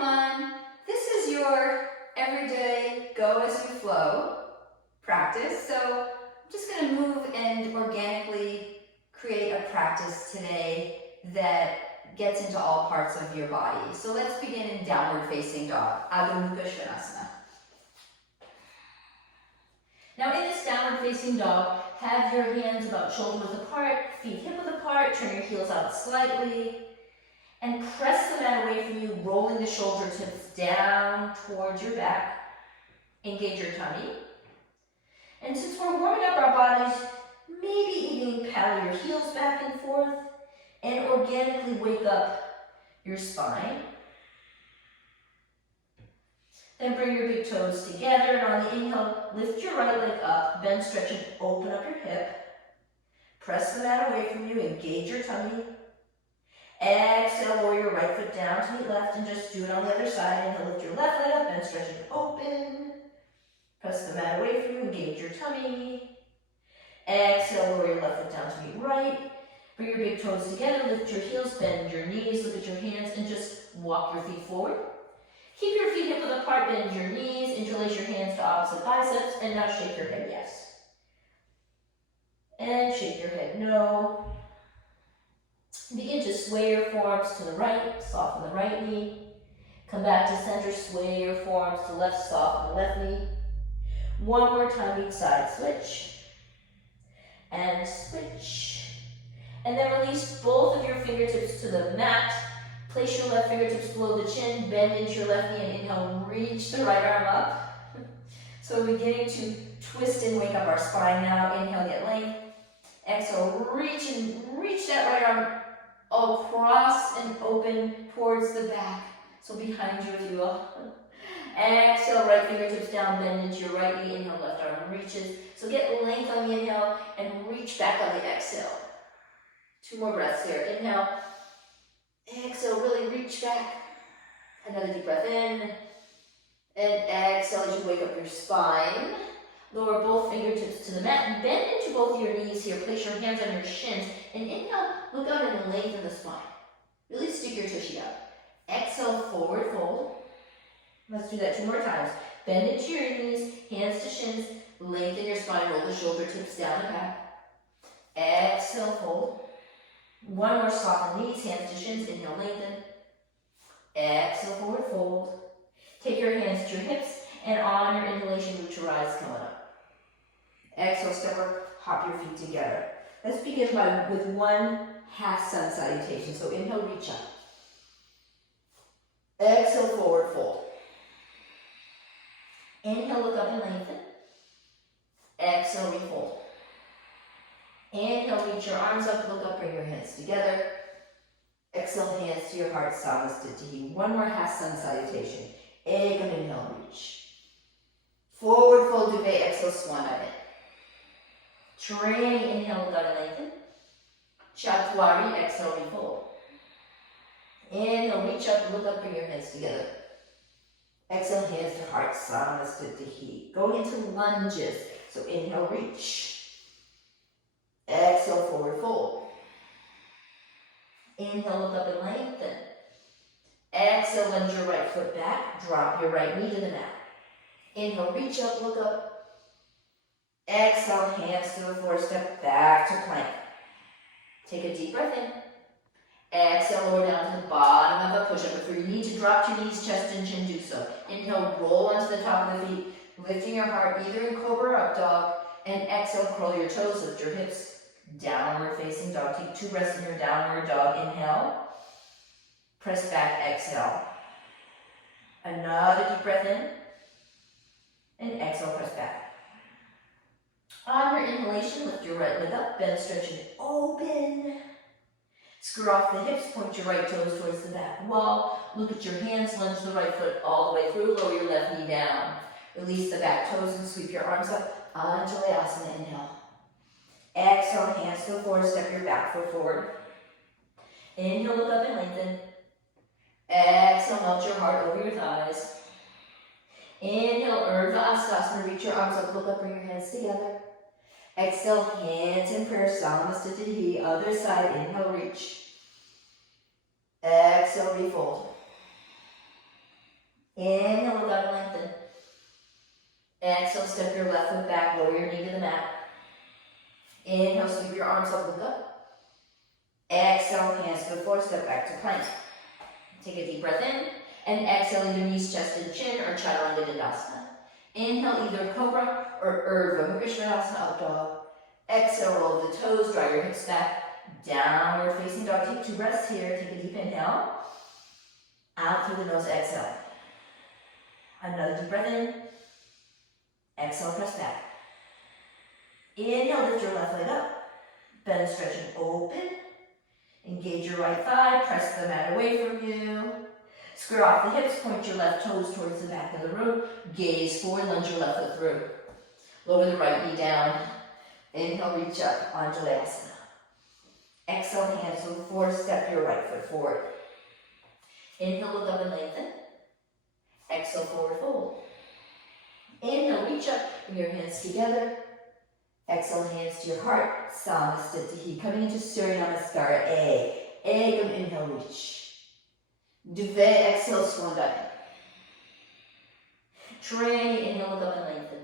everyone. This is your everyday go as you flow practice. So I'm just going to move and organically create a practice today that gets into all parts of your body. So let's begin in downward facing dog, Adho Mukha Svanasana. Now in this downward facing dog, have your hands about shoulder width apart, feet hip width apart, turn your heels out slightly, and press the mat away from you, rolling the shoulder tips down towards your back. Engage your tummy. And since we're warming up our bodies, maybe even paddle your heels back and forth and organically wake up your spine. Then bring your big toes together, and on the inhale, lift your right leg up, bend, stretch, and open up your hip. Press the mat away from you, engage your tummy. Exhale, lower your right foot down to meet left, and just do it on the other side. Inhale, lift your left leg up, bend, stretch, and open. Press the mat away from you, engage your tummy. Exhale, lower your left foot down to meet right. Bring your big toes together, lift your heels, bend your knees, look at your hands, and just walk your feet forward. Keep your feet hip width apart, bend your knees, interlace your hands to opposite biceps, and now shake your head yes. And shake your head no. Begin to sway your forearms to the right, soften the right knee. Come back to center, sway your forearms to left, soften the left knee. One more time each side, switch. And switch. And then release both of your fingertips to the mat. Place your left fingertips below the chin, bend into your left knee, and inhale, reach the right arm up. So we're beginning to twist and wake up our spine now. Inhale, get length. Exhale, reach that right arm across and open towards the back. So behind you, if you will. Exhale, right fingertips down, bend into your right knee. Inhale, left arm reaches. So get length on the inhale and reach back on the exhale. 2 more breaths here. Inhale. Exhale, really reach back. Another deep breath in. And exhale as you wake up your spine. Lower both fingertips to the mat and bend into both your knees here. Place your hands on your shins. And inhale, look out and lengthen the spine. Really stick your tushy out. Exhale, forward fold. Let's do that 2 more times. Bend into your knees, hands to shins. Lengthen your spine, roll the shoulder tips down and back. Exhale, fold. 1 more, soften knees, hands to shins, inhale, lengthen. Exhale, forward fold. Take your hands to your hips, and on your inhalation, root to rise, coming up. Exhale, stepper, hop your feet together. Let's begin with 1 half sun salutation. So inhale, reach up. Exhale, forward fold. Inhale, look up and lengthen. Exhale, refold. Inhale, reach your arms up, look up, bring your hands together. Exhale, hands to your heart, Samasthiti. 1 more half sun salutation. Ekam, inhale, reach. Forward fold, duvet, exhale, swanadit. Train, inhale, look out and lengthen. Chatwari, exhale, refold. Inhale, reach up, look up, bring your hands together. Exhale, hands to heart, Samasthiti. Going into lunges. So inhale, reach. Exhale, forward fold. Inhale, look up and lengthen. Exhale, lunge your right foot back. Drop your right knee to the mat. Inhale, reach up, look up. Exhale, hands to the floor, step back to plank. Take a deep breath in. Exhale, lower down to the bottom of a push-up. If you need to drop to knees, chest, and chin, do so. Inhale, roll onto the top of the feet, lifting your heart either in cobra or up dog. And exhale, curl your toes, lift your hips. Downward facing dog. Take 2 breaths in your downward dog. Inhale. Press back, exhale. Another deep breath in. And exhale, press back. On your inhalation, lift your right leg up, bend, stretch, and open. Screw off the hips, point your right toes towards the back wall. Look at your hands, lunge the right foot all the way through, lower your left knee down. Release the back toes and sweep your arms up. Anjalayasana, inhale. Exhale, hands to the floor, step your back foot forward. Inhale, look up and lengthen. Exhale, melt your heart over your thighs. Inhale, Urdhva Hastasana, reach your arms up, look up, bring your hands together. Exhale, hands in prayer, Samasthiti, other side, inhale, reach. Exhale, refold. Inhale, look up and lengthen. Exhale, step your left foot back, lower your knee to the mat. Inhale, sweep your arms up, look up. Exhale, hands to the floor, step back to plank. Take a deep breath in, and exhale, either knees, chest, and chin, or Chaturanga Dandasana. Inhale, either Cobra or Urdhva Mukha Svanasana, up dog. Exhale, roll the toes, draw your hips back, downward facing dog. Take 2 breaths here, take a deep inhale. Out through the nose, exhale. Another deep breath in. Exhale, press back. Inhale, lift your left leg up. Bend, stretch, and open. Engage your right thigh, press the mat away from you. Square off the hips, point your left toes towards the back of the room. Gaze forward, lunge your left foot through. Lower the right knee down. Inhale, reach up, Anjalayasana. Exhale, hands to the floor, step your right foot forward. Inhale, look up and lengthen. Exhale, forward fold. Inhale, reach up, bring your hands together. Exhale, hands to your heart. Samasthiti. Coming into Surya Namaskara. Ekam, inhale, reach. Dve, exhale, swan dive. Trani, inhale, look up and lengthen.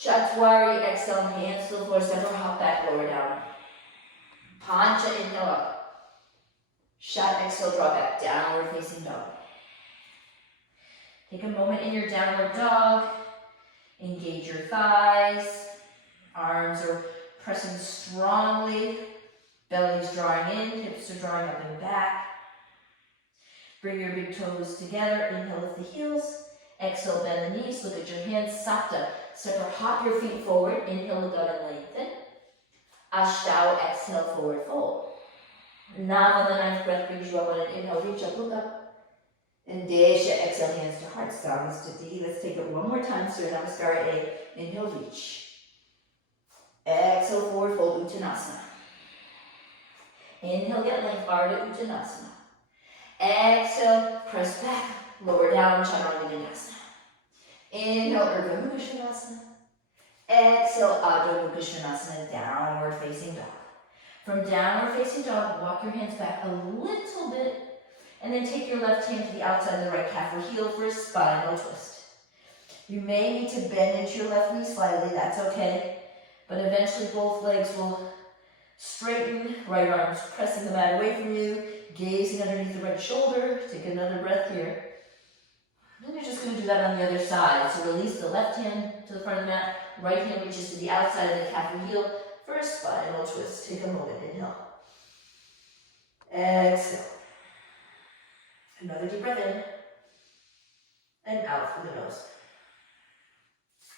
Chatwari, exhale, hands to the floor, step or hop back, lower down. Pancha, inhale up. Shat, exhale, draw back, downward facing dog. Take a moment in your downward dog. Engage your thighs. Arms are pressing strongly. Belly's drawing in, hips are drawing up and back. Bring your big toes together. Inhale, lift the heels. Exhale, bend the knees. Look at your hands. Sapta. Step or hop your feet forward. Inhale, look up and lengthen. Ashtau, exhale, forward fold. Now on the 9th breath brings you up on an inhale, reach up, look up. And Desha, exhale, hands to heart, Samasthiti. Let's take it one more time, Surya Namaskara A. Inhale, reach. Exhale, forward fold, Uttanasana. Inhale, get length, Ardha Uttanasana. Exhale, press back, lower down, Chaturanga Dandasana. Inhale, Urdhva Mukha Svanasana. Exhale, Adho Mukha Svanasana, downward facing dog. From downward facing dog, walk your hands back a little bit, and then take your left hand to the outside of the right calf or heel for a spinal twist. You may need to bend into your left knee slightly, that's okay, but eventually both legs will straighten, right arms pressing the mat away from you, gazing underneath the right shoulder. Take another breath here. Then you're just going to do that on the other side. So release the left hand to the front of the mat, right hand reaches to the outside of the calf or heel for a spinal twist. Take a moment, inhale. Exhale. Another deep breath in, and out through the nose.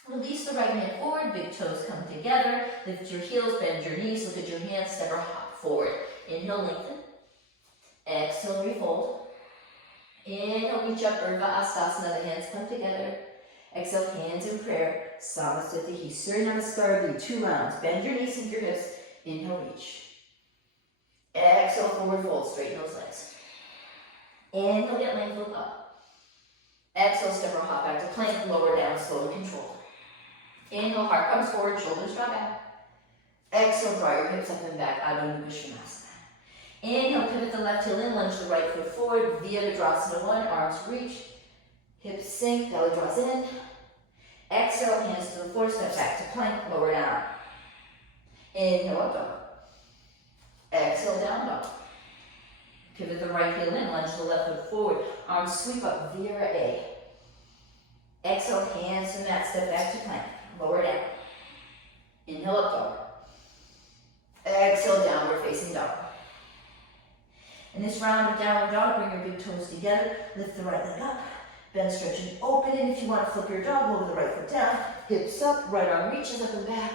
Release the right hand forward, big toes come together, lift your heels, bend your knees, look at your hands, step or hop forward. Inhale, lengthen. Exhale, refold. Inhale, reach up, Urdhva Hastasana, the hands come together. Exhale, hands in prayer, Samasthiti, Surya Namaskara, do 2 rounds. Bend your knees, sink your hips. Inhale, reach. Exhale, forward fold, straighten those legs. Inhale, get length, look up. Exhale, step or hop back to plank, lower down, slow and controlled. Inhale, heart comes forward, shoulders draw back. Exhale, draw your hips up and back, Adho Mukha Svanasana. Inhale, pivot the left heel in, lunge the right foot forward, Virabhadrasana 1, arms reach. Hips sink, belly draws in. Exhale, hands to the floor, step back to plank, lower down. Inhale, up dog. Exhale, down dog. Pivot the right heel in, lunge the left foot forward. Arms sweep up, Vira A. Exhale, hands to the mat, step back to plank. Lower down. Inhale, up dog. Exhale, downward facing dog. In this round of downward dog, bring your big toes together. Lift the right leg up. Bend, stretch, and open. And if you want to flip your dog, lower the right foot down. Hips up, right arm reaches up and back.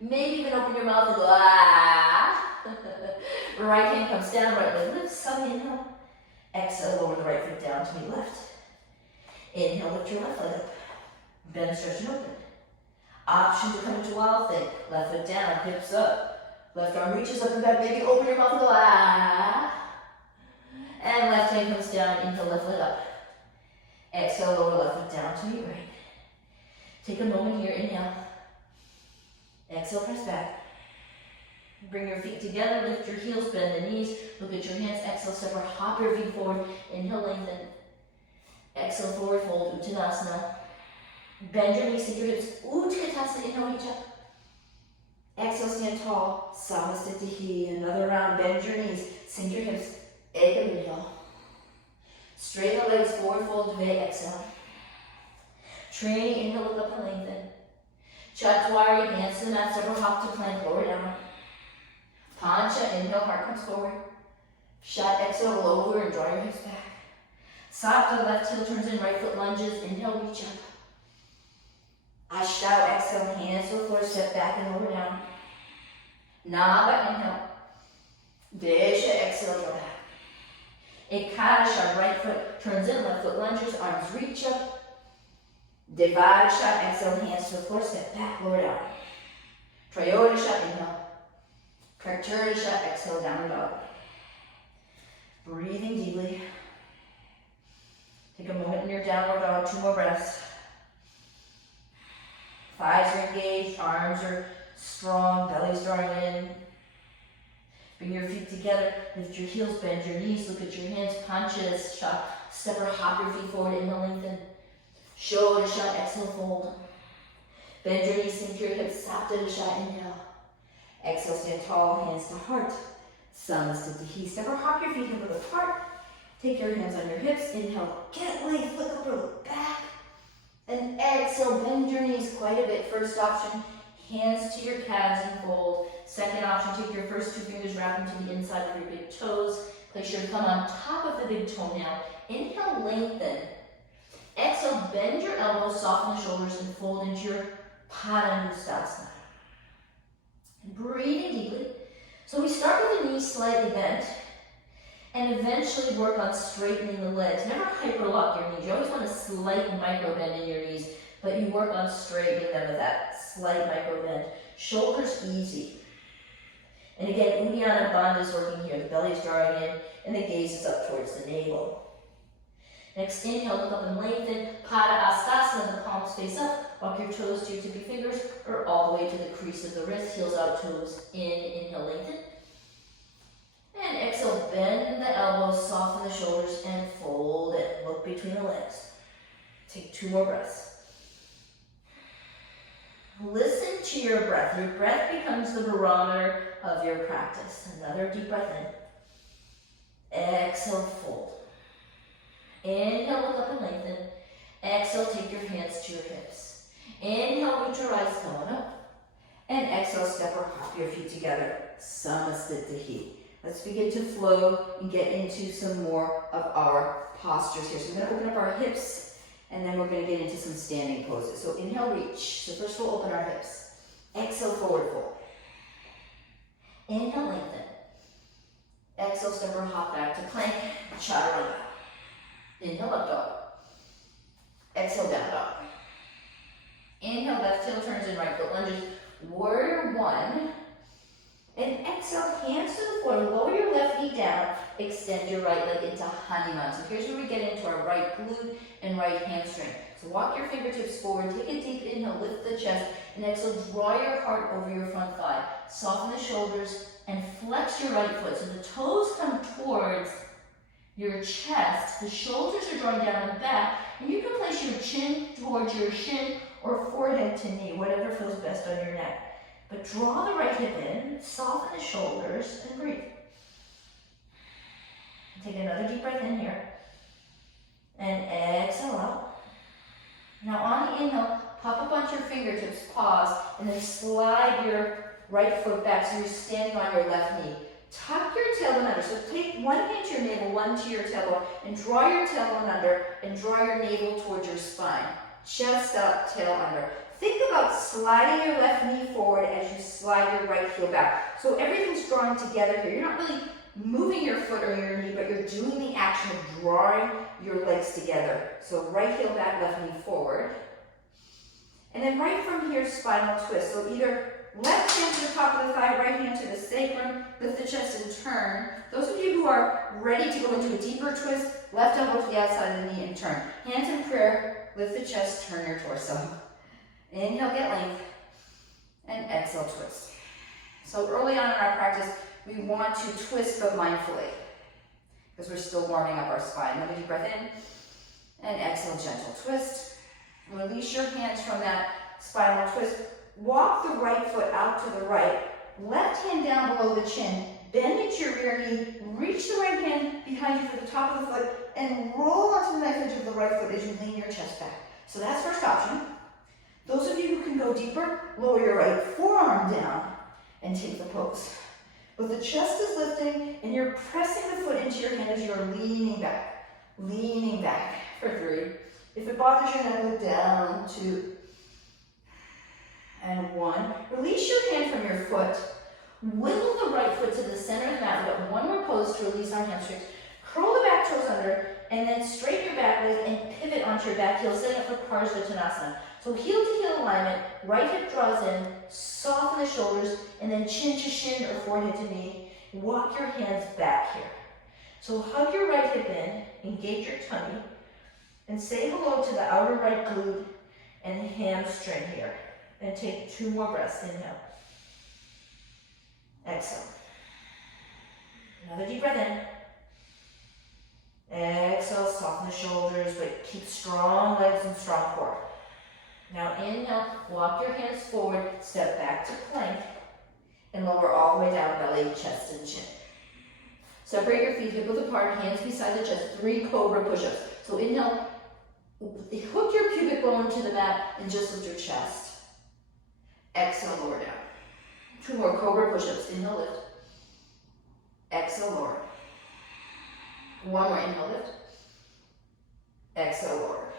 Maybe even open your mouth and go, ah. Right hand comes down, right leg lifts, some inhale. Exhale, lower the right foot down to meet left. Inhale, lift your left leg up. Bend, stretch, and open. Option to come into wild thing. Left foot down, hips up. Left arm reaches up and back. Maybe open your mouth and go, ah. And left hand comes down, inhale, left leg up. Exhale, lower left foot down to meet right. Take a moment here, inhale. Exhale, press back. Bring your feet together, lift your heels, bend the knees, look at your hands, exhale, step or hop your feet forward, inhale, lengthen. Exhale, forward fold, Uttanasana. Bend your knees, sink your hips, Utkatasana, inhale, reach up. Exhale, stand tall, Samasthiti. Another round, bend your knees, sink your hips, Ekam, inhale. Straighten the legs, forward fold, Dve, exhale. Training, inhale, look up and lengthen. Chatwari, hands to the mat, several hop to plank, lower down. Pancha, inhale, heart comes forward. Shat, exhale, roll over and draw your hips back. Sapta, left heel turns in, right foot lunges, inhale, reach up. Ashtau, exhale, hands to the floor, step back and lower down. Naga, inhale. Desha, exhale, draw back. Ekadasha, right foot turns in, left foot lunges, arms reach up. Devadasha, exhale, hands to the floor, step back, lower down. Trayodasha, inhale. Karturdasha, exhale, downward dog. Breathing deeply. Take a moment in your downward dog, 2 more breaths. Thighs are engaged, arms are strong, belly's drawing in. Bring your feet together, lift your heels, bend your knees, look at your hands, panchas, step or hop your feet forward, inhale, lengthen. Shodasha, exhale, fold. Bend your knees, sink your hips, saptadasha, inhale. Exhale, stand tall, hands to heart. Samasthiti. Step or hop your feet hip width apart. Take your hands on your hips, inhale, get length, look up or look back. And exhale, bend your knees quite a bit. First option, hands to your calves and fold. Second option, take your first 2 fingers, wrap them to the inside of your big toes. Place your thumb on top of the big toenail. Inhale, lengthen. Exhale, bend your elbows, soften the shoulders, and fold into your Padangusthasana. Breathing deeply. So we start with the knees slightly bent, and eventually work on straightening the legs. Never hyperlock your knees. You always want a slight micro bend in your knees, but you work on straightening them with that slight micro bend. Shoulders easy. And again, Uddiyana Bandha is working here. The belly is drawing in, and the gaze is up towards the navel. Next, inhale, look up and lengthen. Pada Astasana, the palms face up. Walk your toes to your tippy fingers, or all the way to the crease of the wrist. Heels out, toes in. Inhale, lengthen. And exhale, bend the elbows, soften the shoulders, and fold it. Look between the legs. Take 2 more breaths. Listen to your breath. Your breath becomes the barometer of your practice. Another deep breath in. Exhale, fold. Inhale, look up and lengthen. Exhale, take your hands to your hips. Inhale, reach your eyes going up. And exhale, step or hop your feet together. Samasthiti. Let's begin to flow and get into some more of our postures here. So we're going to open up our hips, and then we're going to get into some standing poses. So inhale, reach. So first we'll open our hips. Exhale, forward fold. Inhale, lengthen. Exhale, step or hop back to plank, chaturanga. Inhale, up dog. Exhale, down dog. Inhale, left heel turns in, right foot lunges. Warrior 1. And exhale, hands to the floor. Lower your left knee down. Extend your right leg into Hanuman. So here's where we get into our right glute and right hamstring. So walk your fingertips forward. Take a deep inhale, lift the chest. And exhale, draw your heart over your front thigh. Soften the shoulders and flex your right foot. So the toes come towards your chest. The shoulders are drawn down and back. And you can place your chin towards your shin or forehead to knee, whatever feels best on your neck. But draw the right hip in, soften the shoulders, and breathe. Take another deep breath in here. And exhale out. Now on the inhale, pop up onto your fingertips, pause, and then slide your right foot back so you're standing on your left knee. Tuck your tailbone under. So take one hand to your navel, one to your tailbone, and draw your tailbone under, and draw your navel towards your spine. Chest up, tail under. Think about sliding your left knee forward as you slide your right heel back. So everything's drawing together here. You're not really moving your foot or your knee, but you're doing the action of drawing your legs together. So right heel back, left knee forward. And then right from here, spinal twist. So either left hand to the top of the thigh, right hand to the sacrum, lift the chest and turn. Those of you who are ready to go into a deeper twist, left elbow to the outside of the knee and turn. Hands in prayer, lift the chest, turn your torso. Inhale, get length, and exhale, twist. So early on in our practice, we want to twist but mindfully, because we're still warming up our spine. Another deep breath in, And exhale, gentle twist. Release your hands from that spinal twist. Walk the right foot out to the right. Left hand down below the chin. Bend into your rear knee. Reach the right hand behind you for the top of the foot and roll onto the knife edge of the right foot as you lean your chest back. So that's first option. Those of you who can go deeper, lower your right forearm down and take the pose. But the chest is lifting and you're pressing the foot into your hand as you're leaning back. Leaning back for 3. If it bothers you, then look down, 2, and 1. Release your hand from your foot. Wiggle the right foot to the center of the mat. We've got one more pose to release our hamstrings. Curl the back toes under, and then straighten your back leg and pivot onto your back heel, setting up for Parsvottanasana. So heel to heel alignment, right hip draws in, soften the shoulders, and then chin to shin or forehead to knee. Walk your hands back here. So hug your right hip in, engage your tummy, and say hello to the outer right glute and hamstring here. And take 2 more breaths. Inhale. Exhale. Another deep breath in. Exhale, soften the shoulders, but keep strong legs and strong core. Now inhale, walk your hands forward, step back to plank, and lower all the way down, belly, chest, and chin. Separate your feet hip width apart, hands beside the chest, 3 cobra push-ups. So inhale, hook your pubic bone to the mat and just lift your chest. Exhale, lower down. 2 more cobra push-ups. Inhale, lift. Exhale, lower. 1 more, inhale, lift. Exhale, lower.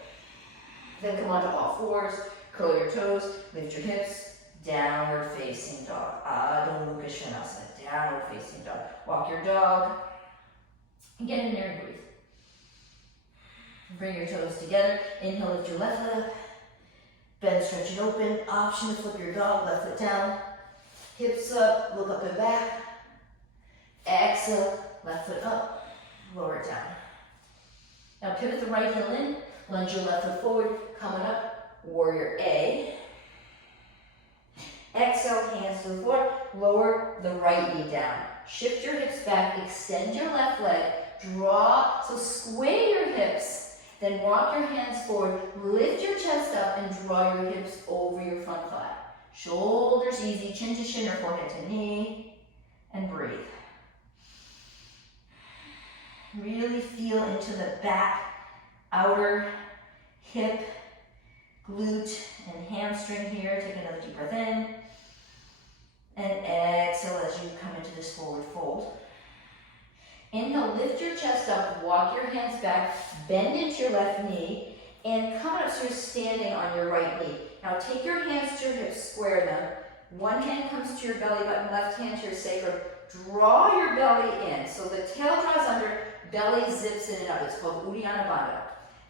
Then come onto all 4s, curl your toes, lift your hips, downward facing dog. Adho Mukha Svanasana, downward facing dog. Walk your dog, and get in there and breathe. Bring your toes together, inhale, lift your left leg up. Bend, stretch and open. Option to flip your dog, left foot down. Hips up, look up and back. Exhale, left foot up, lower it down. Now pivot the right heel in, lunge your left foot forward, coming up, warrior A. Exhale, hands to the floor, lower the right knee down. Shift your hips back, extend your left leg, draw, so sway your hips. Then walk your hands forward, lift your chest up and draw your hips over your front flat. Shoulders easy, chin to shin or forehead to knee, and breathe. Really feel into the back, outer hip, glute, and hamstring here. Take another deep breath in. And exhale as you come into this forward fold. Inhale, lift your chest up, walk your hands back, bend into your left knee, and come up so you're standing on your right knee. Now take your hands to your hips, square them. One hand comes to your belly button, left hand to your sacrum. Draw your belly in. So the tail draws under, belly zips in and up. It's called Uddiyana Bandha.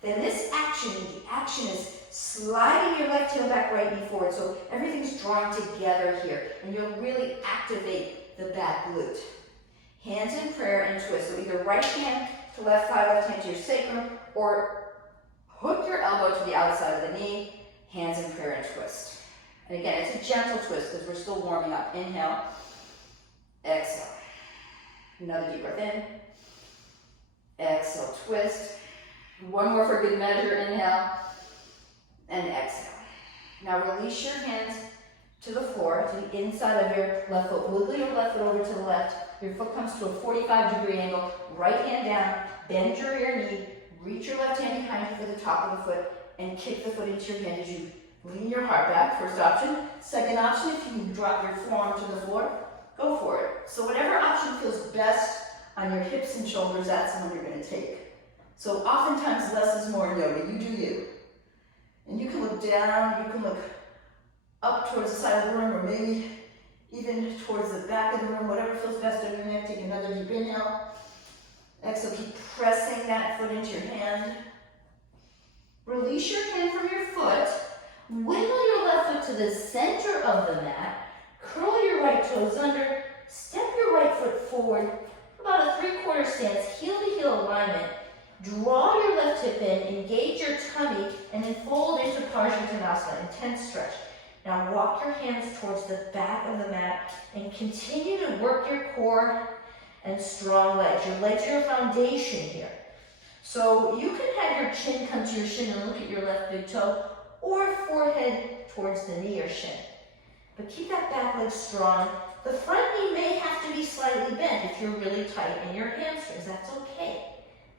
Then this action, the action is sliding your left heel back, right knee forward. So everything's drawing together here. And you'll really activate the back glute. Hands in prayer and twist. So either right hand to left thigh, left hand to your sacrum, or hook your elbow to the outside of the knee, hands in prayer and twist. And again, it's a gentle twist because we're still warming up. Inhale, exhale. Another deep breath in. Exhale, twist. 1 more for good measure. Inhale and exhale. Now release your hands to the floor, to the inside of your left foot. Wiggle your left foot over to the left. Your foot comes to a 45-degree angle. Right hand down, bend your rear knee, reach your left hand behind you for the top of the foot, and kick the foot into your hand as you lean your heart back. First option. Second option, if you can drop your forearm to the floor, go for it. So whatever option feels best on your hips and shoulders, that's the one you're going to take. So oftentimes less is more in yoga. You do you. And you can look down, you can look up towards the side of the room, or maybe even towards the back of the room, whatever feels best on your neck. Take another deep inhale. Exhale, keep pressing that foot into your hand. Release your hand from your foot. Wiggle your left foot to the center of the mat. Curl your right toes under. Step your right foot forward. About a 3/4 stance, heel to heel alignment. Draw your left hip in, engage your tummy, and then fold into Parsvottanasana, intense stretch. Now walk your hands towards the back of the mat and continue to work your core and strong legs. Your legs are your foundation here. So you can have your chin come to your shin and look at your left big toe, or forehead towards the knee or shin. But keep that back leg strong. The front knee may have to be slightly bent if you're really tight in your hamstrings. That's okay.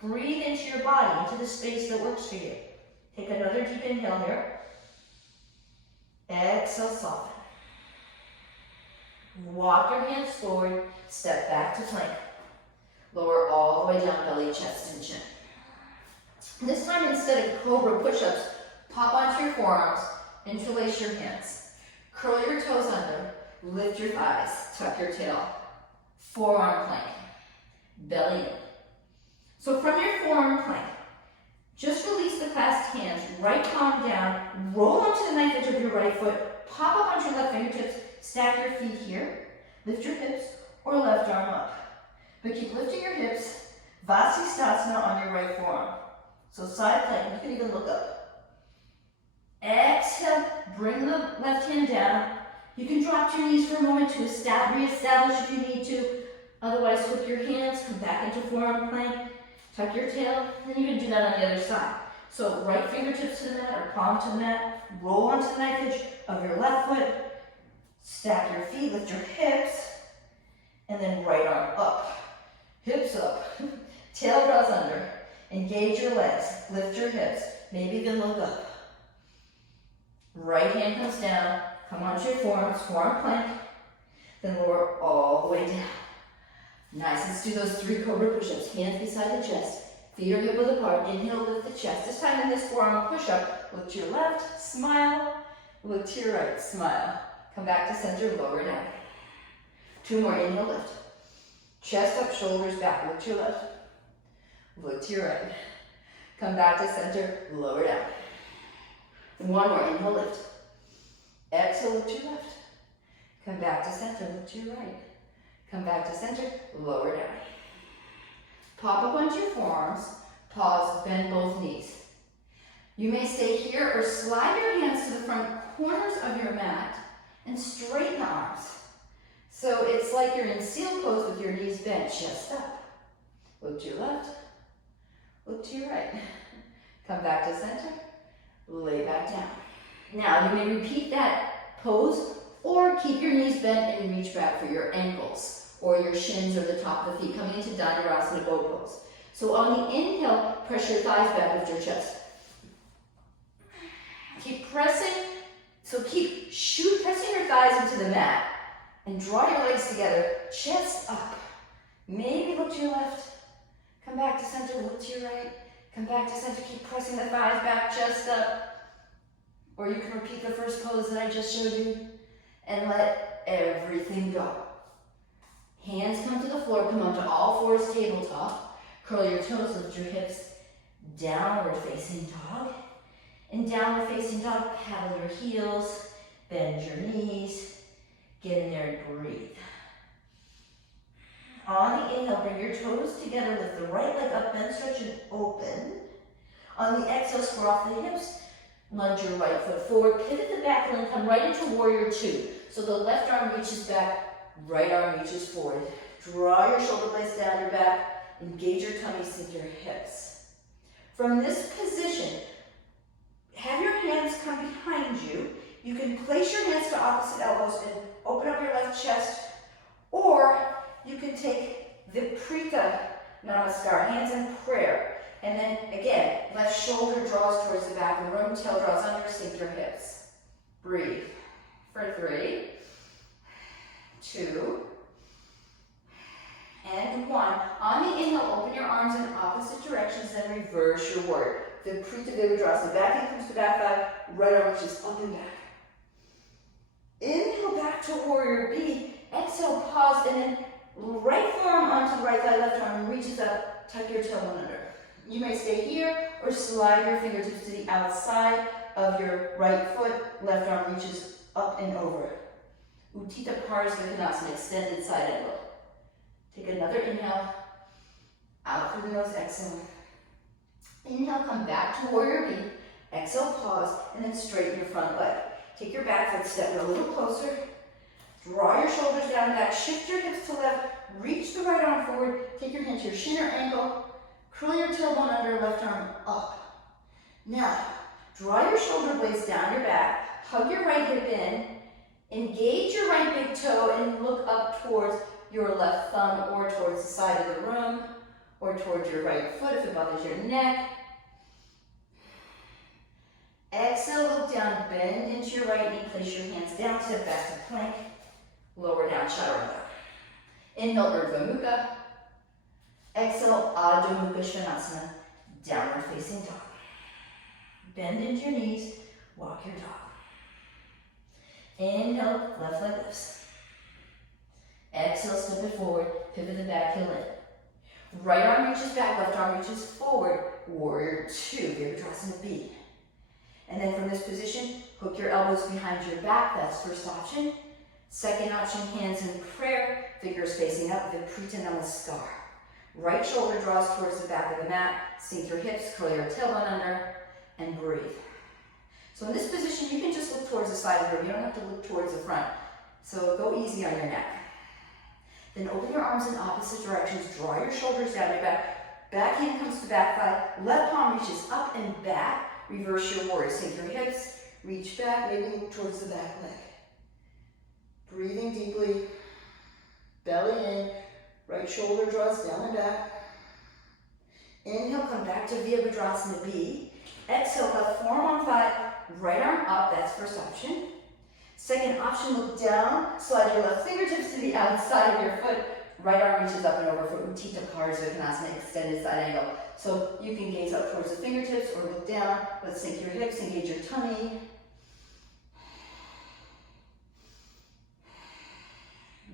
Breathe into your body, into the space that works for you. Take another deep inhale here. Exhale, soften. Walk your hands forward, step back to plank. Lower all the way down, belly, chest, and chin. This time, instead of cobra push-ups, pop onto your forearms, interlace your hands. Curl your toes under, lift your thighs, tuck your tail. Forearm plank, belly in. So from your forearm plank, just release the clasped hands, right palm down, roll onto the knife edge of your right foot, pop up onto your left fingertips, stack your feet here, lift your hips, or left arm up. But keep lifting your hips, Vasisthasana on your right forearm. So side plank, you can even look up. Exhale, bring the left hand down. You can drop to your knees for a moment to reestablish if you need to. Otherwise, flip your hands, come back into forearm plank, tuck your tail, and you can do that on the other side. So right fingertips to the mat or palm to the mat, roll onto the knife edge of your left foot, stack your feet, lift your hips, and then right arm up. Hips up, tail draws under, engage your legs, lift your hips, maybe even look up. Right hand comes down, come onto your forearms, forearm plank, then lower all the way down. Nice, let's do those 3 cobra push-ups, hands beside the chest, feet are hip width apart, inhale, lift the chest. This time in this forearm push-up, look to your left, smile, look to your right, smile. Come back to center, lower down. 2 more, inhale, lift. Chest up, shoulders back, look to your left, look to your right. Come back to center, lower down. 1 more, inhale, lift. Exhale, look to your left. Come back to center, look to your right. Come back to center, lower down. Pop up onto your forearms, pause, bend both knees. You may stay here or slide your hands to the front corners of your mat and straighten the arms. So it's like you're in seal pose with your knees bent, chest up. Look to your left, look to your right. Come back to center, lay back down. Now you may repeat that pose or keep your knees bent and reach back for your ankles or your shins or the top of the feet, coming into Dhanurasana bow pose. So on the inhale, press your thighs back, lift your chest. Keep pressing, so keep pressing your thighs into the mat and draw your legs together, chest up. Maybe look to your left, come back to center, look to your right, come back to center, keep pressing the thighs back, chest up. Or you can repeat the first pose that I just showed you and let everything go. Hands come to the floor, come onto all fours, tabletop. Curl your toes, lift your hips, downward facing dog. In downward facing dog, paddle your heels, bend your knees, get in there and breathe. On the inhale, bring your toes together, lift the right leg up, bend, stretch, and open. On the exhale, square off the hips, lunge your right foot forward, pivot the back leg, come right into warrior 2. So the left arm reaches back, right arm reaches forward. Draw your shoulder blades down your back, engage your tummy, sink your hips. From this position, have your hands come behind you. You can place your hands to opposite elbows and open up your left chest, or you can take Viparita Namaskar, hands in prayer. And then again, left shoulder draws towards the back of the room, tail draws under, sink your hips. Breathe. For 3, 2, and 1. On the inhale, open your arms in opposite directions, then reverse your warrior. Viparita Virabhadrasana. Back hand comes to back thigh, right arm reaches up and back. Inhale back to warrior B. Exhale, pause, and then right forearm onto the right thigh, left arm reaches up, tuck your tailbone under. You may stay here or slide your fingertips to the outside of your right foot, left arm reaches up and over. Utthita Parsvakonasana, extended side angle. Take another inhale, out through the nose, exhale. Inhale, come back to warrior B. Exhale, pause, and then straighten your front leg. Take your back foot, step a little closer. Draw your shoulders down back, shift your hips to left, reach the right arm forward, take your hand to your shin or ankle, Curl your tailbone under, left arm up. Now, draw your shoulder blades down your back, hug your right hip in, engage your right big toe and look up towards your left thumb or towards the side of the room or towards your right foot if it bothers your neck. Exhale, look down, bend into your right knee, place your hands down, step back to plank, lower down, chaturanga. Inhale, Urdhva Mukha. Exhale, Adho Mukha Svanasana, downward facing dog. Bend into your knees, walk your dog. Inhale, left leg lifts. Exhale, step it forward, pivot the back heel in. Right arm reaches back, left arm reaches forward, warrior two, Virabhadrasana B. And then from this position, hook your elbows behind your back, that's first option. Second option, hands in prayer, fingers facing up, Viparita Namaskar. Right shoulder draws towards the back of the mat, sink your hips, curl your tailbone under, and breathe. So in this position, you can just look towards the side of the room. You don't have to look towards the front. So go easy on your neck. Then open your arms in opposite directions. Draw your shoulders down your back. Back hand comes to back thigh. Left palm reaches up and back. Reverse your warrior. Sink your hips. Reach back. Maybe look towards the back leg. Breathing deeply. Belly in. Right shoulder draws down and back. Inhale, come back to Virabhadrasana B. Exhale, left forearm on thigh. Right arm up. That's first option. Second option, look down, slide your left fingertips to the outside of your foot. Right arm reaches up and over for Utthita Parasvakonasana, extended side angle. So you can gaze up towards the fingertips or look down, but sink your hips, engage your tummy.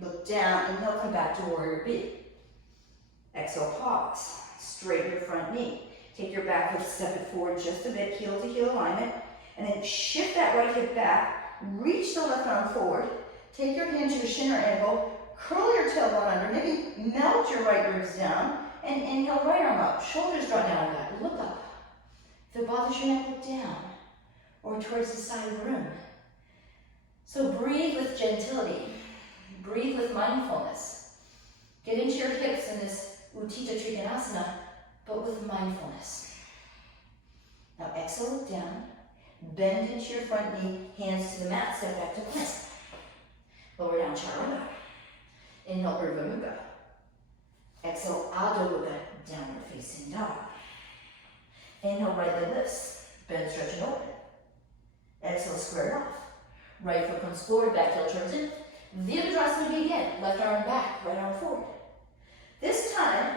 Look down, inhale, come back to warrior B. Exhale, pause. Straighten your front knee. Take your back foot, step it forward just a bit, heel to heel alignment, and then shift that right hip back. Reach the left arm forward, take your hand to your shin or ankle, curl your tailbone under, maybe melt your right ribs down, and inhale, right arm up, shoulders draw down and back, look up. If it bothers your neck, look down, or towards the side of the room. So breathe with gentility, breathe with mindfulness. Get into your hips in this Utthita Trikonasana, but with mindfulness. Now exhale, look down. Bend into your front knee, hands to the mat, step back to plank. Lower down, chaturanga. Inhale, Urdhva Mukha. Exhale, Adho Mukha, downward facing dog. Inhale, right leg lifts, bend, stretch, and open. Exhale, square it off. Right foot comes forward, back heel turns in. Virabhadrasana B again, left arm back, right arm forward. This time,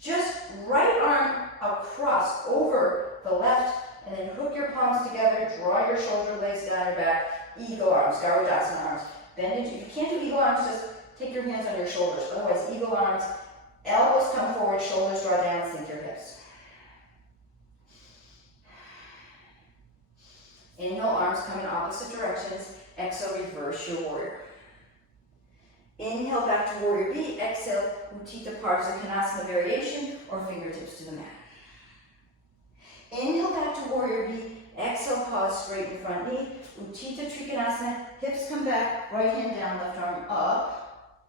just right arm across over the left, and then hook your palms together, draw your shoulder blades down your back, eagle arms, Garudasana arms. Bend into, if you can't do eagle arms, just take your hands on your shoulders. Otherwise, eagle arms, elbows come forward, shoulders draw down, sink your hips. Inhale, arms come in opposite directions. Exhale, reverse your warrior. Inhale, back to warrior B. Exhale, Utthita Parasvakonasana variation, or fingertips to the mat. Inhale, back to warrior B. Exhale, pause, straighten front knee. Utthita Trikonasana, hips come back, right hand down, left arm up.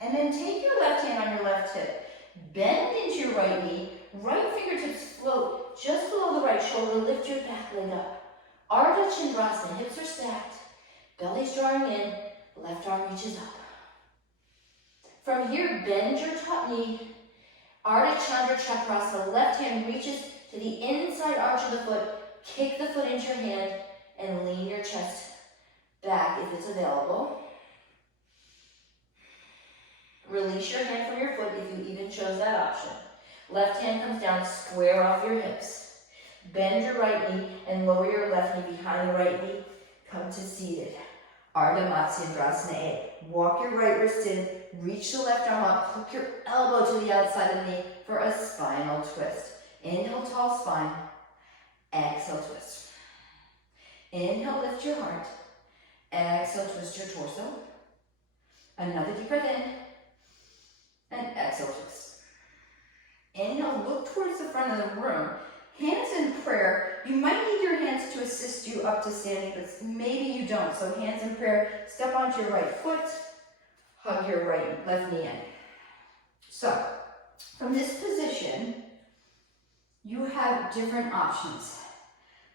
And then take your left hand on your left hip. Bend into your right knee. Right fingertips float just below the right shoulder. Lift your back leg up. Ardha Chandrasana, hips are stacked. Belly's drawing in. Left arm reaches up. From here, bend your top knee. Ardha Chandra Chakrasana, left hand reaches to the inside arch of the foot. Kick the foot into your hand and lean your chest back if it's available. Release your hand from your foot if you even chose that option. Left hand comes down, square off your hips. Bend your right knee and lower your left knee behind the right knee. Come to seated. Ardha Matsyendrasana A. Walk your right wrist in, reach the left arm up, hook your elbow to the outside of the knee for a spinal twist. Inhale, tall spine. Exhale, twist. Inhale, lift your heart. Exhale, twist your torso. Another deep breath in. And exhale, twist. Inhale, look towards the front of the room. Hands in prayer. You might need your hands to assist you up to standing, but maybe you don't. So hands in prayer, step onto your right foot, hug your left knee in. So, from this position, you have different options.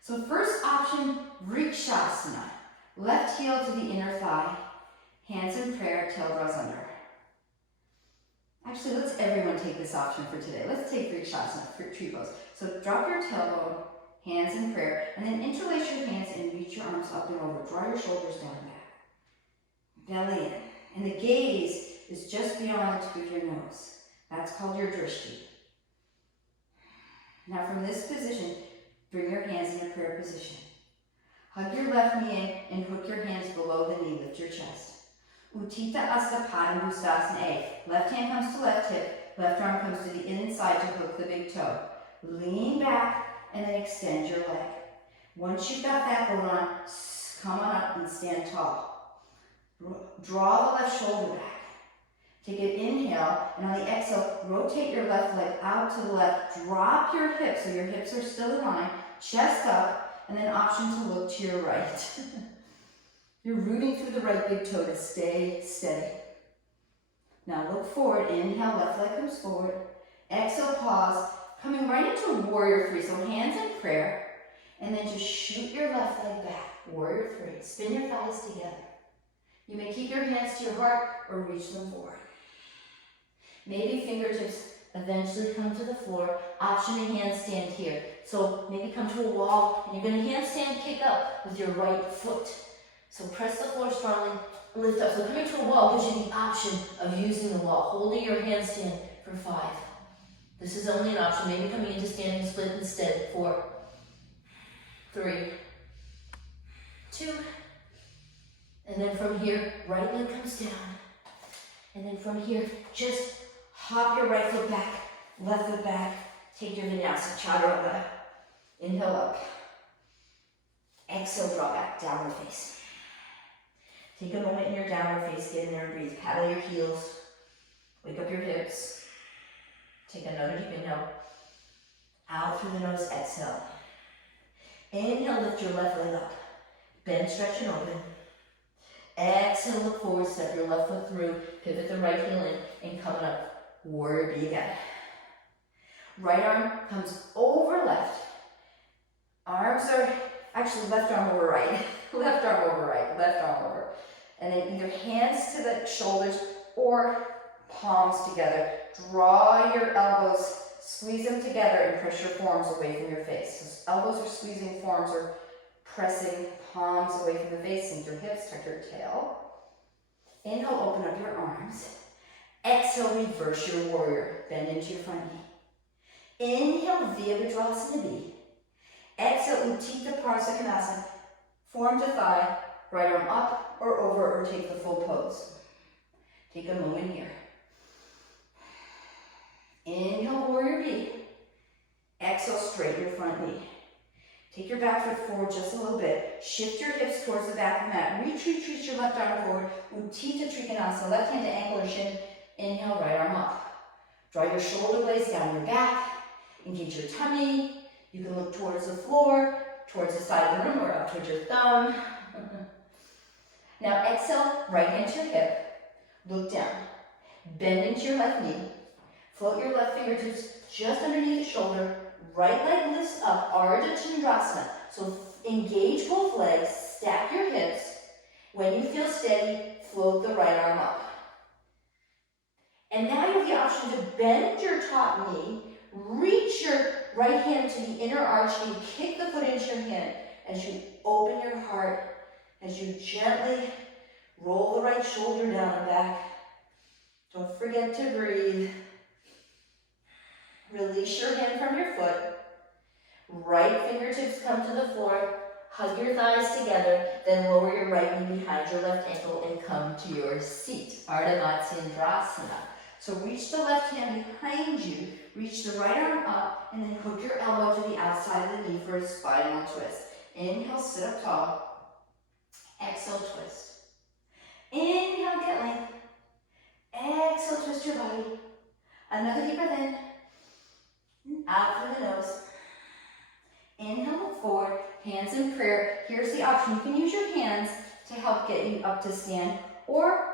So first option, Vrikshasana. Left heel to the inner thigh, hands in prayer, tail draws under. Actually, let's everyone take this option for today. Let's take Vrikshasana, tree pose. So drop your tailbone, hands in prayer, and then interlace your hands and reach your arms up and over. Draw your shoulders down back. Belly in. And the gaze is just beyond the tip of your nose. That's called your drishti. Now from this position, bring your hands in a prayer position. Hug your left knee in and hook your hands below the knee. Lift your chest. Utthita Hasta Padangusthasana A. Left hand comes to left hip. Left arm comes to the inside to hook the big toe. Lean back and then extend your leg. Once you've got that going on, come on up and stand tall. Draw the left shoulder back. Take an inhale, and on the exhale, rotate your left leg out to the left. Drop your hips so your hips are still in line. Chest up, and then option to look to your right. You're rooting through the right big toe to stay steady. Now look forward. Inhale, left leg comes forward. Exhale, pause. Coming right into warrior three. So hands in prayer, and then just shoot your left leg back. Warrior three. Spin your thighs together. You may keep your hands to your heart or reach them forward. Maybe fingertips eventually come to the floor. Option to handstand here. So maybe come to a wall, and you're going to handstand kick up with your right foot. So press the floor strongly, lift up. So coming to a wall gives you the option of using the wall, holding your handstand for 5. This is only an option. Maybe coming into standing split instead. 4, 3, 2, and then from here, right leg comes down. And then from here, just hop your right foot back, left foot back. Take your vinyasa, chaturanga. Inhale up. Exhale, draw back, downward face. Take a moment in your downward face, get in there and breathe. Paddle your heels, wake up your hips. Take another deep inhale. Out through the nose, exhale. Inhale, lift your left leg up. Bend, stretch, and open. Exhale, look forward, step your left foot through, pivot the right heel in, and coming up. Warrior B again. Right arm comes over left. Arms are, actually left arm over right. Left arm over right, left arm over. And then either hands to the shoulders or palms together. Draw your elbows, squeeze them together, and press your forearms away from your face. So elbows are squeezing, forearms are pressing, palms away from the face. Sink your hips, tuck your tail. Inhale, open up your arms. Exhale, reverse your warrior. Bend into your front knee. Inhale, Virabhadrasana B. Exhale, Utthita Parsakonasana. Form to thigh, right arm up or over, or take the full pose. Take a moment here. Inhale, Warrior B. Exhale, straighten your front knee. Take your back foot forward just a little bit. Shift your hips towards the back of the mat. Reach your left arm forward. Utthita Trikonasana, left hand to ankle or shin. Inhale, right arm up. Draw your shoulder blades down your back. Engage your tummy. You can look towards the floor, towards the side of the room, or up towards your thumb. Now exhale, right hand to your hip. Look down. Bend into your left knee. Float your left fingertips just underneath the shoulder. Right leg lifts up, Ardha Chandrasana. So engage both legs, stack your hips. When you feel steady, float the right arm up. And now you have the option to bend your top knee, reach your right hand to the inner arch, and kick the foot into your hand as you open your heart, as you gently roll the right shoulder down and back. Don't forget to breathe. Release your hand from your foot. Right fingertips come to the floor. Hug your thighs together, then lower your right knee behind your left ankle and come to your seat, Ardha Matsyendrasana. So reach the left hand behind you, reach the right arm up, and then hook your elbow to the outside of the knee for a spinal twist. Inhale, sit up tall. Exhale, twist. Inhale, get length. Exhale, twist your body. Another deep breath in. Out through the nose. Inhale, look forward. Hands in prayer. Here's the option. You can use your hands to help get you up to stand, or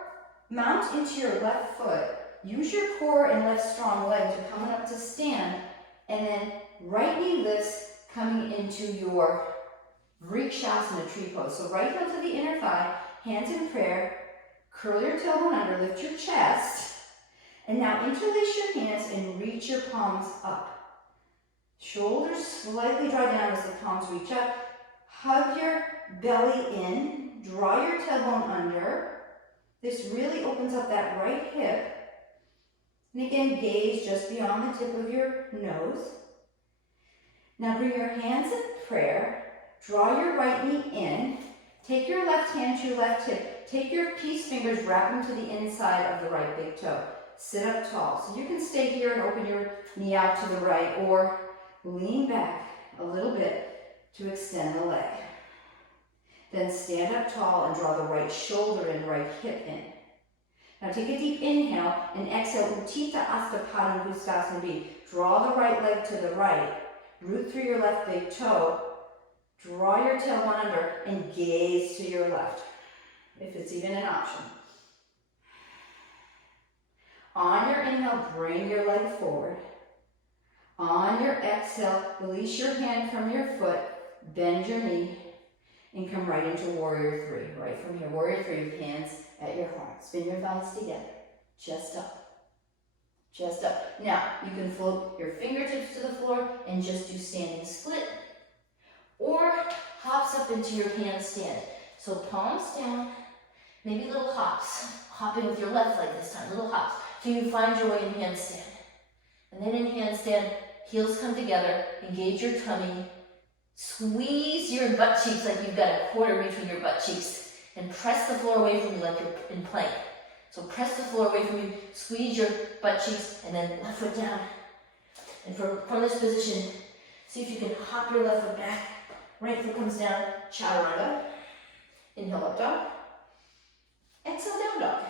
mount into your left foot use your core and lift strong legs. You're coming up to stand, and then right knee lifts coming into your Vrikshasana tree pose. So right heel to the inner thigh, hands in prayer, curl your tailbone under, lift your chest, and now interlace your hands and reach your palms up. Shoulders slightly draw down as the palms reach up. Hug your belly in, draw your tailbone under. This really opens up that right hip. And again, gaze just beyond the tip of your nose. Now bring your hands in prayer. Draw your right knee in. Take your left hand to your left hip. Take your peace fingers, wrap them to the inside of the right big toe. Sit up tall. So you can stay here and open your knee out to the right, or lean back a little bit to extend the leg. Then stand up tall and draw the right shoulder and right hip in. Now take a deep inhale and exhale, Utthita Hasta Padangusthasana B. Draw the right leg to the right, root through your left big toe, draw your tailbone under, and gaze to your left, if it's even an option. On your inhale, bring your leg forward. On your exhale, release your hand from your foot, bend your knee, and come right into Warrior Three. Right from here, Warrior Three, hands at your heart. Spin your thighs together, chest up, chest up. Now, you can float your fingertips to the floor and just do standing split, or hops up into your handstand. So palms down, maybe little hops, hopping with your left leg this time, little hops, till you find your way in handstand. And then in handstand, heels come together, engage your tummy, squeeze your butt cheeks like you've got a quarter between your butt cheeks, and press the floor away from you like you're in plank. So press the floor away from you, squeeze your butt cheeks, and then left foot down. And from this position, see if you can hop your left foot back, right foot comes down, chaturanga. Inhale, up dog. Exhale, down dog.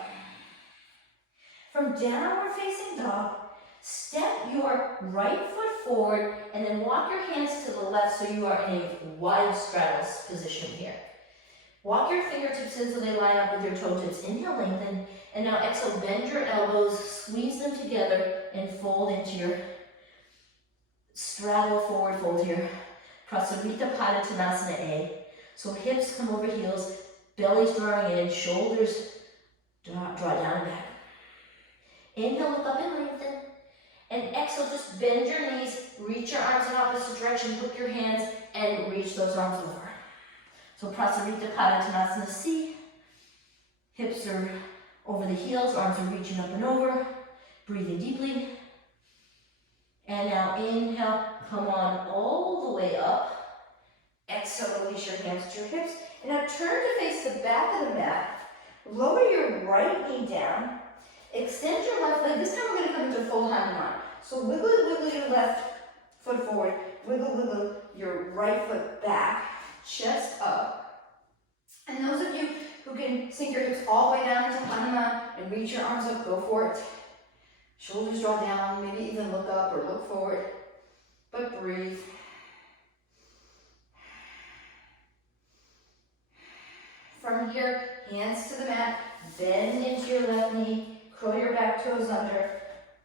From downward facing dog, step your right foot forward and then walk your hands to the left so you are in a wide straddle position here. Walk your fingertips in so they line up with your toe tips. Inhale, lengthen, and now exhale, bend your elbows, squeeze them together, and fold into your straddle forward fold here. Prasarita Padottanasana A. So hips come over heels, belly's drawing in, shoulders draw down and back. Inhale, look up and lengthen. And exhale, just bend your knees, reach your arms in opposite direction, hook your hands, and reach those arms over. So Prasarita Padottanasana C. Hips are over the heels, arms are reaching up and over. Breathing deeply. And now inhale, come on all the way up. Exhale, release your hands to your hips. And now turn to face the back of the mat. Lower your right knee down. Extend your left leg. This time we're going to come into full Hanuman. So wiggle your left foot forward. Wiggle your right foot back. Chest up. And those of you who can sink your hips all the way down into Hanuman and reach your arms up, go for it. Shoulders draw down, maybe even look up or look forward. But breathe. From here, hands to the mat, bend into your left knee, curl your back toes under,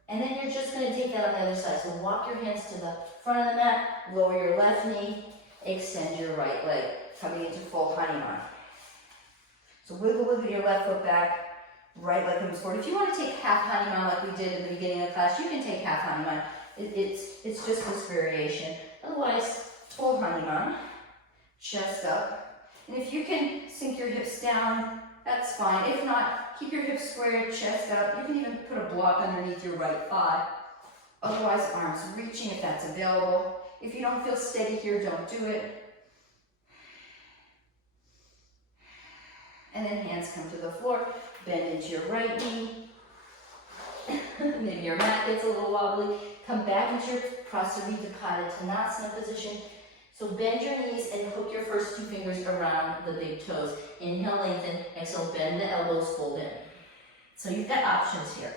and then you're just going to take that on the other side. So walk your hands to the front of the mat, lower your left knee, extend your right leg, coming into full Hanuman. So wiggle your left foot back, right leg comes forward. If you want to take half Hanuman like we did at the beginning of the class, you can take half Hanuman. It's just this variation. Otherwise, full Hanuman, chest up. And if you can sink your hips down, that's fine. If not, keep your hips squared, chest up. You can even put a block underneath your right thigh. Otherwise, arms reaching if that's available. If you don't feel steady here, don't do it. And then hands come to the floor. Bend into your right knee. Maybe your mat gets a little wobbly. Come back into your Prasarita Padottanasana position. So bend your knees and hook your first two fingers around the big toes. Inhale, lengthen. Exhale, bend the elbows, fold in. So you've got options here.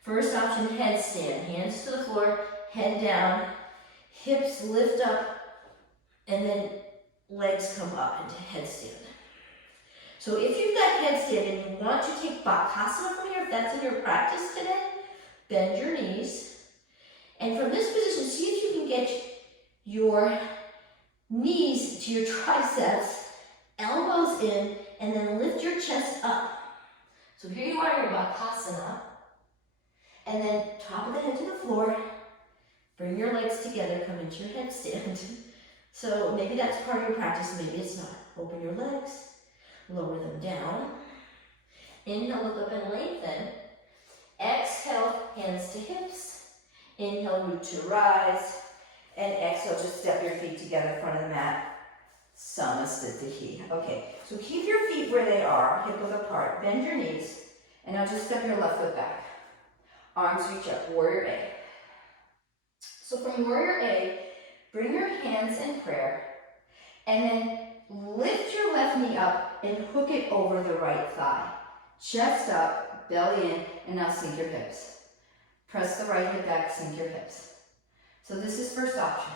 First option, headstand. Hands to the floor, head down, hips lift up, and then legs come up into headstand. So if you've got headstand and you want to take Bakasana from here, if that's in your practice today, bend your knees. And from this position, see if you can get your knees to your triceps, elbows in, and then lift your chest up. So here you are in your Bakasana. And then top of the head to the floor. Bring your legs together, come into your headstand. So maybe that's part of your practice, maybe it's not. Open your legs, lower them down. Inhale, look up and lengthen. Exhale, hands to hips. Inhale, root to rise. And exhale, just step your feet together in front of the mat. Samasthiti. Okay, so keep your feet where they are, hip width apart. Bend your knees. And now just step your left foot back. Arms reach up, warrior A. So from warrior A, bring your hands in prayer. And then lift your left knee up and hook it over the right thigh. Chest up, belly in, and now sink your hips. Press the right hip back, sink your hips. So this is first option.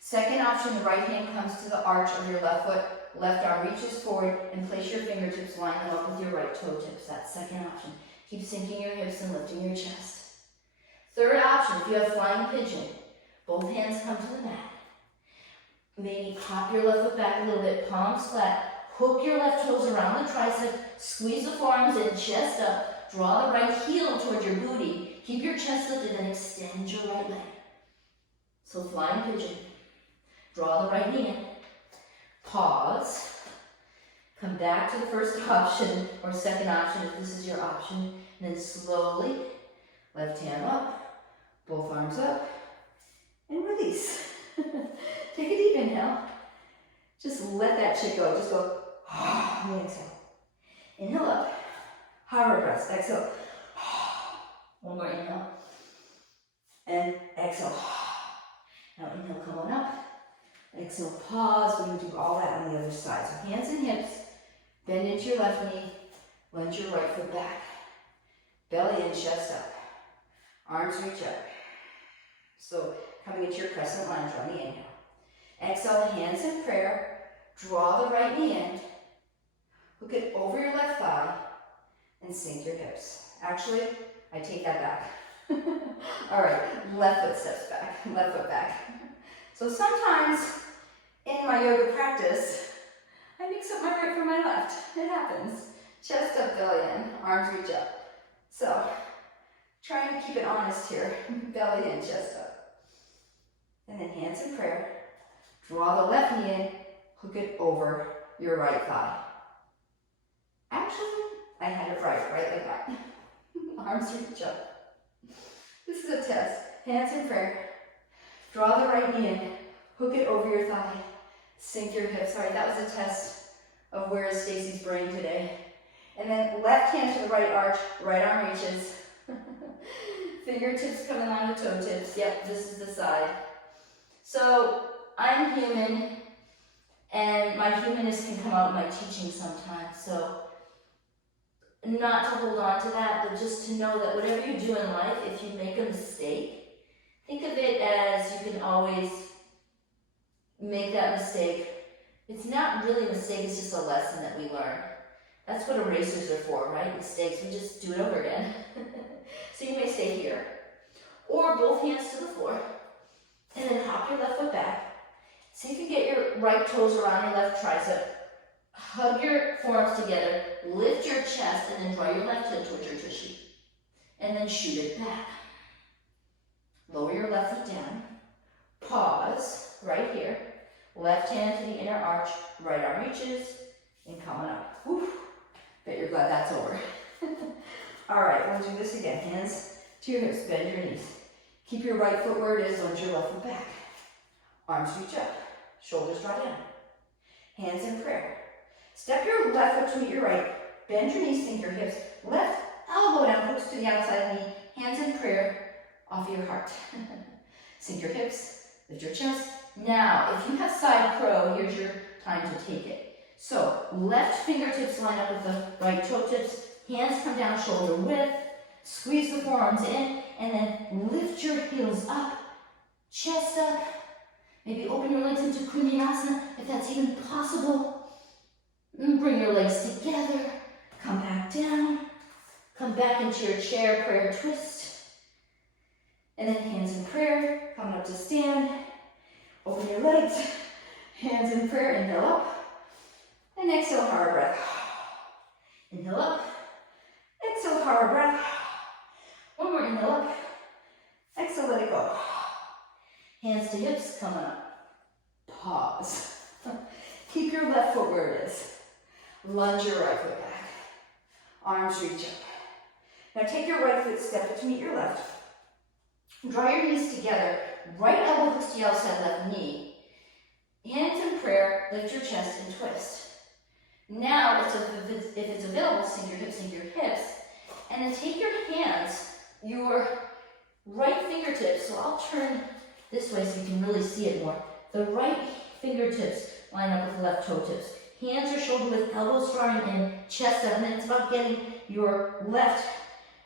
Second option, the right hand comes to the arch of your left foot, left arm reaches forward, and place your fingertips, line them up with your right toe tips. That's second option. Keep sinking your hips and lifting your chest. Third option, if you have flying pigeon, both hands come to the mat. Maybe pop your left foot back a little bit, palms flat, hook your left toes around the tricep, squeeze the forearms in, chest up, draw the right heel towards your booty, keep your chest lifted and extend your right leg. So flying pigeon, draw the right knee in, pause, come back to the first option or second option if this is your option, and then slowly, left hand up, both arms up, and release. Take a deep inhale. Just let that shit go. Just go. And exhale. Inhale up. Hover breaths. Exhale. One more inhale. And exhale. Now inhale, come on up. Exhale, pause. We're going to do all that on the other side. So hands and hips. Bend into your left knee. Lunge your right foot back. Belly in, chest up. Arms reach up. So coming into your crescent lunge on the inhale. Exhale, hands in prayer. Draw the right knee in. Hook it over your left thigh and sink your hips. Actually, I take that back. All right, left foot steps back, left foot back. So sometimes in my yoga practice, I mix up my right from my left. It happens. Chest up, belly in, arms reach up. So trying to keep it honest here. Belly in, chest up. And then hands in prayer. Draw the left knee in, hook it over your right thigh. Actually, I had it right like that. Arms reach up. This is a test. Hands in prayer. Draw the right knee in, hook it over your thigh. Sink your hips. All right, that was a test of where is Stacy's brain today. And then left hand to the right arch, right arm reaches. Fingertips come along the toe tips. Yep, this is the side. So I'm human, and my humanness can come out in my teaching sometimes. So not to hold on to that, but just to know that whatever you do in life, if you make a mistake, think of it as you can always make that mistake. It's not really a mistake, it's just a lesson that we learn. That's what erasers are for, right? Mistakes, we just do it over again. So you may stay here, or both hands to the floor, and then hop your left foot back. See if you get your right toes around your left tricep. Hug your forearms together, lift your chest, and then draw your left hip towards your tushy. And then shoot it back. Lower your left foot down. Pause right here. Left hand to the inner arch, right arm reaches, and coming up. Whew. Bet you're glad that's over. All right, we'll do this again. Hands to your hips, bend your knees. Keep your right foot where it is, lunge your left foot back. Arms reach up, shoulders draw down. Hands in prayer. Step your left foot to meet your right, bend your knees, sink your hips. Left elbow down, hooks to the outside knee. Hands in prayer, off your heart. Sink your hips, lift your chest. Now, if you have side crow, here's your time to take it. So, left fingertips line up with the right toe tips. Hands come down shoulder width. Squeeze the forearms in, and then lift your heels up. Chest up. Maybe open your legs into Kundinyasana, if that's even possible. And bring your legs together. Come back down. Come back into your chair, prayer twist. And then hands in prayer, coming up to stand. Open your legs. Hands in prayer, inhale up. And exhale, hard breath. Inhale up. Exhale, hard breath. One more, inhale up. Exhale, let it go. Hands to hips, coming up. Pause. Keep your left foot where it is. Lunge your right foot back. Arms reach up. Now take your right foot, step it to meet your left. Draw your knees together. Right elbow hooks to the outside left knee. Hands in prayer, lift your chest and twist. Now, if it's available, sink your hips. And then take your hands, your right fingertips, so I'll turn this way so you can really see it more. The right fingertips line up with the left toe tips. Hands are shoulder width, elbows drawing in, chest up, and then it's about getting your left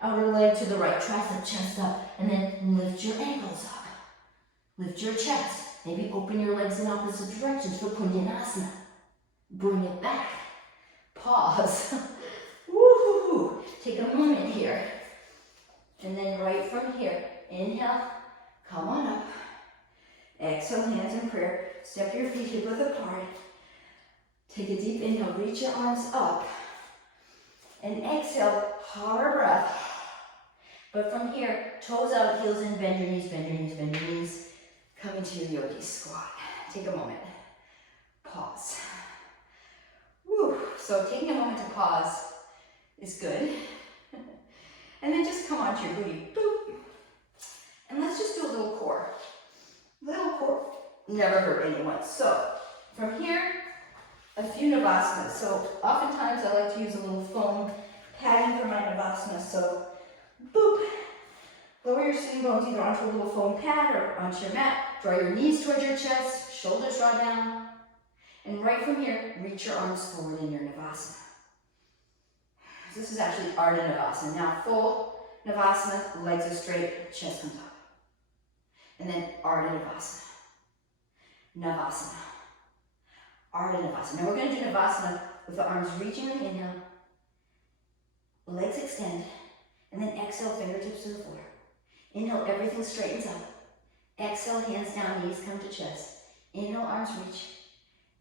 outer leg to the right, tricep, chest up, and then lift your ankles up. Lift your chest. Maybe open your legs in opposite directions for Pundyanasana. Bring it back. Pause. Woo-hoo-hoo. Take a moment here. And then right from here, inhale, come on up. Exhale, hands in prayer. Step your feet hip width apart. Take a deep inhale, reach your arms up. And exhale, hard breath. But from here, toes out, heels in, bend your knees, bend your knees, bend your knees. Come into your yogi squat. Take a moment. Pause. Woo. So taking a moment to pause is good. And then just come onto your booty. Boop. And let's just do a little core. Little core. Never hurt anyone. So from here, a few Navasanas. So oftentimes I like to use a little foam padding for my Navasana. So boop. Lower your sitting bones either onto a little foam pad or onto your mat. Draw your knees towards your chest, shoulders draw down. And right from here, reach your arms forward in your Navasana. This is actually Ardha Navasana. Now full Navasana, legs are straight, chest comes up. And then Ardha Navasana. Navasana. Ardha Navasana. Now we're going to do Navasana with the arms reaching on the inhale, legs extend, and then exhale, fingertips to the floor. Inhale, everything straightens up. Exhale, hands down, knees come to chest. Inhale, arms reach.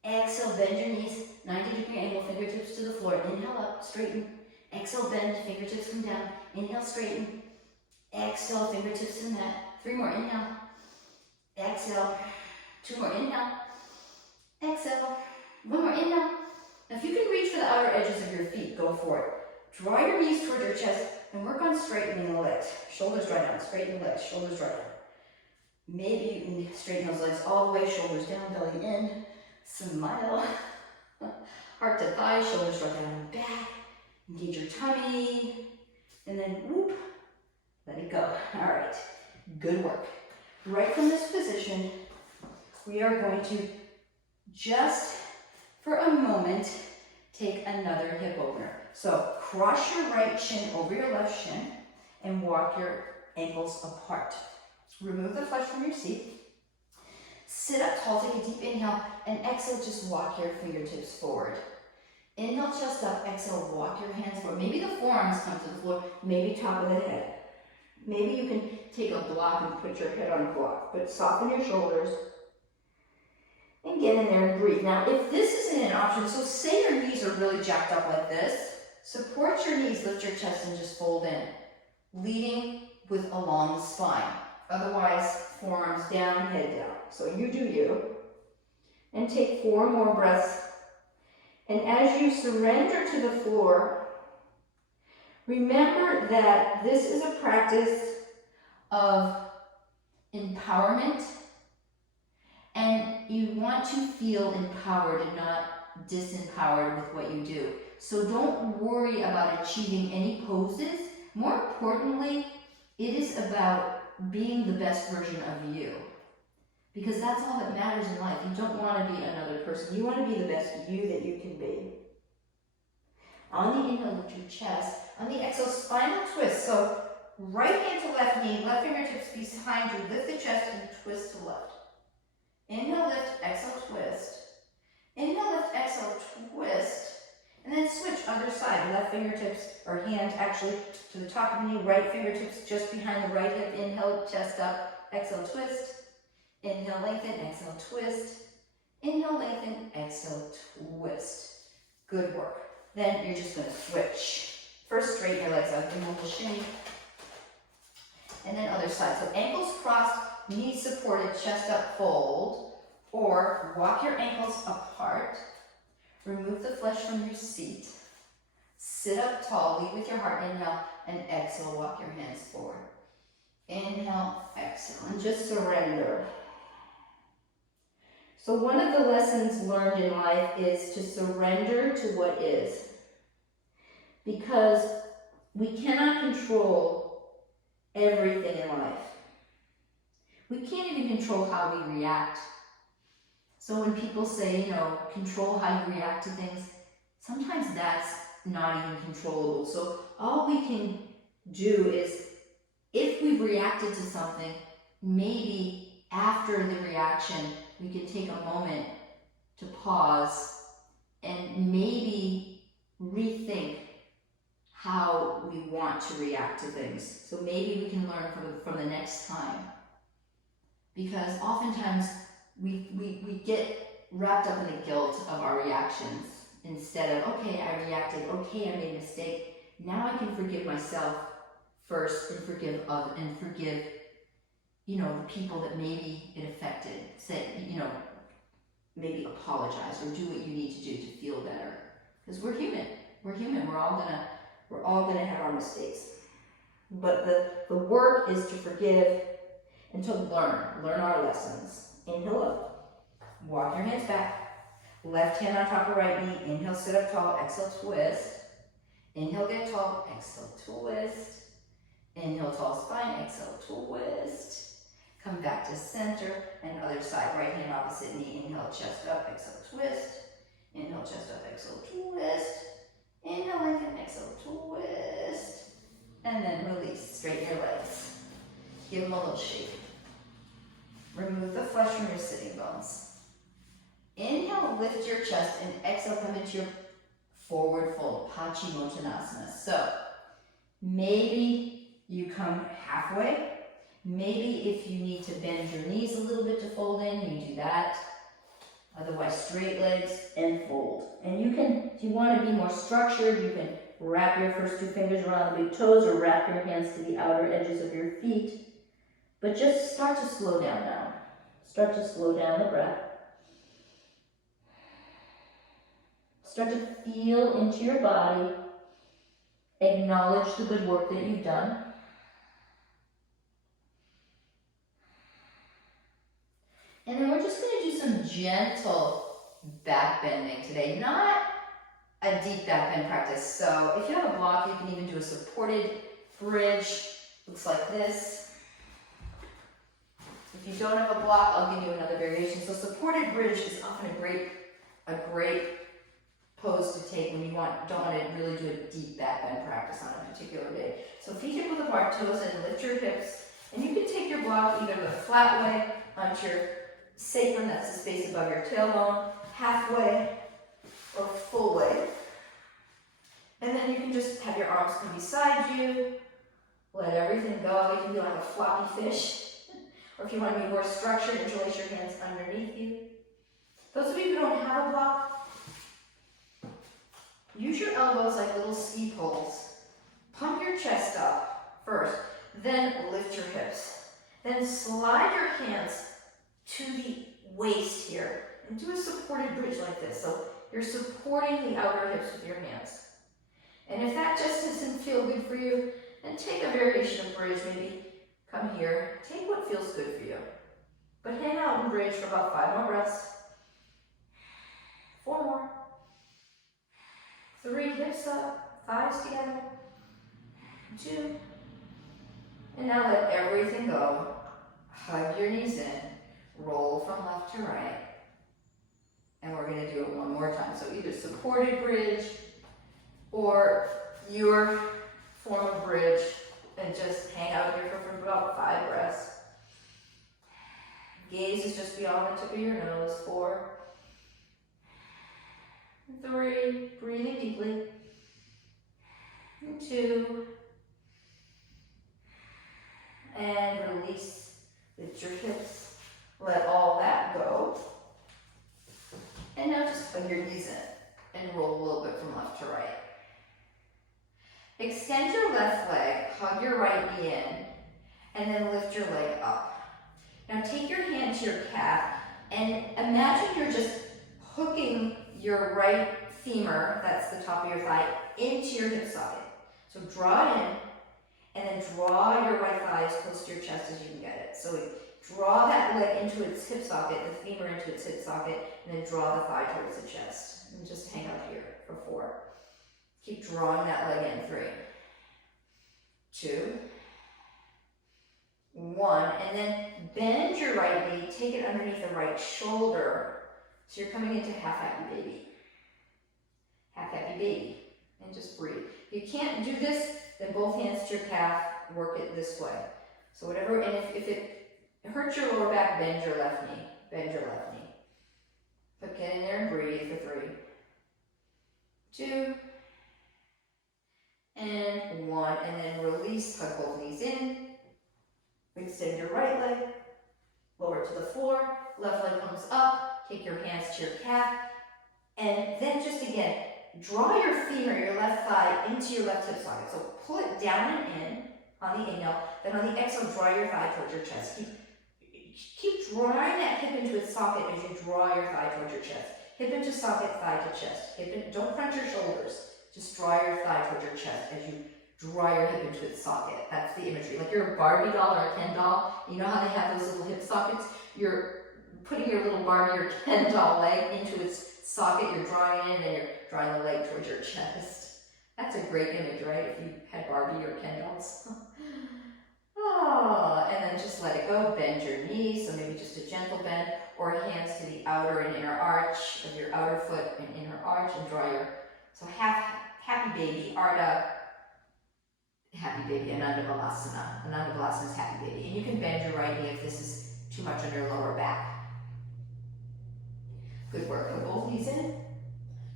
Exhale, bend your knees, 90-degree angle, fingertips to the floor. Inhale up, straighten. Exhale, bend, fingertips come down. Inhale, straighten. Exhale, fingertips to the mat. 3 more, inhale. Exhale. 2 more, inhale. Exhale. 1 more, inhale. Now if you can reach for the outer edges of your feet, go for it. Draw your knees towards your chest and work on straightening the legs. Shoulders draw down, straighten the legs, shoulders draw down. Maybe you can straighten those legs all the way, shoulders down, belly in. Smile. Heart to thigh, shoulders draw down and back. Engage your tummy. And then whoop, let it go. All right, good work. Right from this position, we are going to just for a moment take another hip opener. So cross your right shin over your left shin and walk your ankles apart. Remove the flesh from your seat. Sit up tall, take a deep inhale, and exhale, just walk your fingertips forward. Inhale, chest up, exhale, walk your hands forward. Maybe the forearms come to the floor, maybe top of the head. Maybe you can take a block and put your head on a block, but soften your shoulders and get in there and breathe. Now, if this isn't an option, so say your knees are really jacked up like this, support your knees, lift your chest, and just fold in, leading with a long spine. Otherwise, forearms down, head down. So you do you. And take 4 more breaths. And as you surrender to the floor, remember that this is a practice of empowerment, and you want to feel empowered and not disempowered with what you do. So don't worry about achieving any poses. More importantly, it is about being the best version of you. Because that's all that matters in life. You don't want to be another person. You want to be the best you that you can be. On the inhale, lift your chest. On the exhale, spinal twist. So right hand to left knee, left fingertips behind you. Lift the chest and twist to left. Inhale, lift, exhale, twist. Inhale, lift, exhale, twist. side, left fingertips or hand actually to the top of the knee, right fingertips just behind the right hip. Inhale, chest up, exhale, twist. Inhale, lengthen, exhale, twist. Inhale, lengthen, exhale, twist. Good work. Then you're just gonna switch. First, straighten your legs out, give them a little shimmy. And then other side. So ankles crossed, knees supported, chest up, fold. Or walk your ankles apart. Remove the flesh from your seat. Sit up tall, lead with your heart. Inhale and exhale, walk your hands forward. Inhale, exhale, and just surrender. So one of the lessons learned in life is to surrender to what is. Because we cannot control everything in life. We can't even control how we react. So when people say, you know, control how you react to things, sometimes that's not even controllable. So all we can do is, if we've reacted to something, maybe after the reaction, we can take a moment to pause and maybe rethink how we want to react to things. So maybe we can learn from the next time. Because oftentimes we get wrapped up in the guilt of our reactions instead of, okay, I reacted, okay, I made a mistake. Now I can forgive myself first and forgive others and forgive, you know, the people that maybe it affected. Say, you know, maybe apologize or do what you need to do to feel better. Because we're human. We're human. We're all gonna have our mistakes. But the work is to forgive and to learn our lessons. Inhale up. Walk your hands back. Left hand on top of right knee. Inhale, sit up tall. Exhale, twist. Inhale, get tall. Exhale, twist. Inhale, tall spine. Exhale, twist. Come back to center and other side. Right hand opposite knee. Inhale, chest up. Exhale, twist. Inhale, chest up. Exhale, twist. Inhale, lengthen. Exhale, twist. And then release. Straighten your legs. Give them a little shake. Remove the flesh from your sitting bones. Inhale, lift your chest, and exhale, come into your forward fold, Paschimottanasana. So, maybe you come halfway. Maybe if you need to bend your knees a little bit to fold in, you do that. Otherwise, straight legs and fold. And you can, if you want to be more structured, you can wrap your first two fingers around the big toes or wrap your hands to the outer edges of your feet. But just start to slow down now. Start to slow down the breath. Start to feel into your body. Acknowledge the good work that you've done. And then we're just going to do some gentle back bending today. Not a deep back bend practice. So if you have a block, you can even do a supported bridge. Looks like this. If you don't have a block, I'll give you another variation. So supported bridge is often a great pose to take when you don't want to really do a deep back bend practice on a particular day. So feet hip width apart, toes in, lift your hips, and you can take your block either the flat way onto your sacrum, that's the space above your tailbone, halfway or full way. And then you can just have your arms come beside you, let everything go. You can be like a floppy fish. Or if you want to be more structured, interlace your hands underneath you. Those of you who don't have a block, use your elbows like little ski poles. Pump your chest up first, then lift your hips. Then slide your hands to the waist here and do a supported bridge like this. So you're supporting the outer hips with your hands. And if that just doesn't feel good for you, then take a variation of bridge. Maybe come here, take what feels good for you. But hang out and bridge for about 5 more breaths. 4 more. 3, hips up, thighs together. 2. And now let everything go. Hug your knees in. Roll from left to right. And we're going to do it one more time. So either supported bridge or your form of bridge. And just hang out here for about 5 breaths. Gaze is just beyond the tip of your nose. 4. 3. Breathing deeply. and 2, and release, lift your hips, let all that go. And now just hug your knees in and roll a little bit from left to right. Extend your left leg, hug your right knee in, and then lift your leg up. Now take your hand to your calf and imagine you're just hooking your right femur, that's the top of your thigh, into your hip socket. So draw it in, and then draw your right thigh as close to your chest as you can get it. So draw that leg into its hip socket, the femur into its hip socket, and then draw the thigh towards the chest. And just hang out here for 4. Keep drawing that leg in. 3, 2, 1, and then bend your right knee, take it underneath the right shoulder. So you're coming into half happy baby. Half happy baby. And just breathe. If you can't do this, then both hands to your calf, work it this way. So whatever, and if it hurts your lower back, bend your left knee. Bend your left knee. But get in there and breathe for 3, 2, and 1, and then release, hug both knees in. Extend your right leg, lower to the floor, left leg comes up, take your hands to your calf, and then just again, draw your femur, your left thigh, into your left hip socket. So pull it down and in on the inhale, then on the exhale, draw your thigh towards your chest. Keep drawing that hip into its socket as you draw your thigh towards your chest. Hip into socket, thigh to chest. Don't crunch your shoulders. Just draw your thigh towards your chest as you draw your hip into its socket. That's the imagery. Like you're a Barbie doll or a Ken doll. You know how they have those little hip sockets? You're putting your little Barbie or Ken doll leg into its socket. You're drawing it in, and then you're drawing the leg towards your chest. That's a great image, right? If you had Barbie or Ken dolls. Oh, and then just let it go. Bend your knees, so maybe just a gentle bend, or hands to the outer and inner arch of your outer foot and inner arch, and draw your, so happy baby, Ardha, happy baby, Ananda Balasana. Ananda Balasana is happy baby. And you can bend your right knee if this is too much on your lower back. Good work. Put both knees in.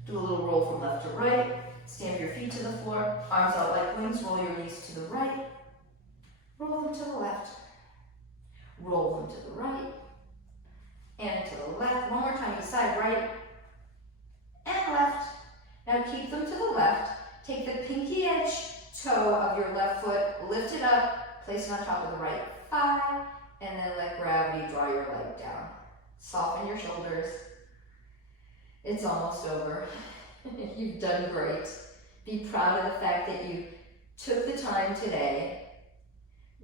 Do a little roll from left to right. Stamp your feet to the floor. Arms out like wings. Roll your knees to the right. Roll them to the left. Roll them to the right. And to the left. One more time. Each side. Right and left. Now keep them to the left. Take the pinky edge toe of your left foot, lift it up, place it on top of the right thigh, and then let gravity draw your leg down. Soften your shoulders. It's almost over. You've done great. Be proud of the fact that you took the time today,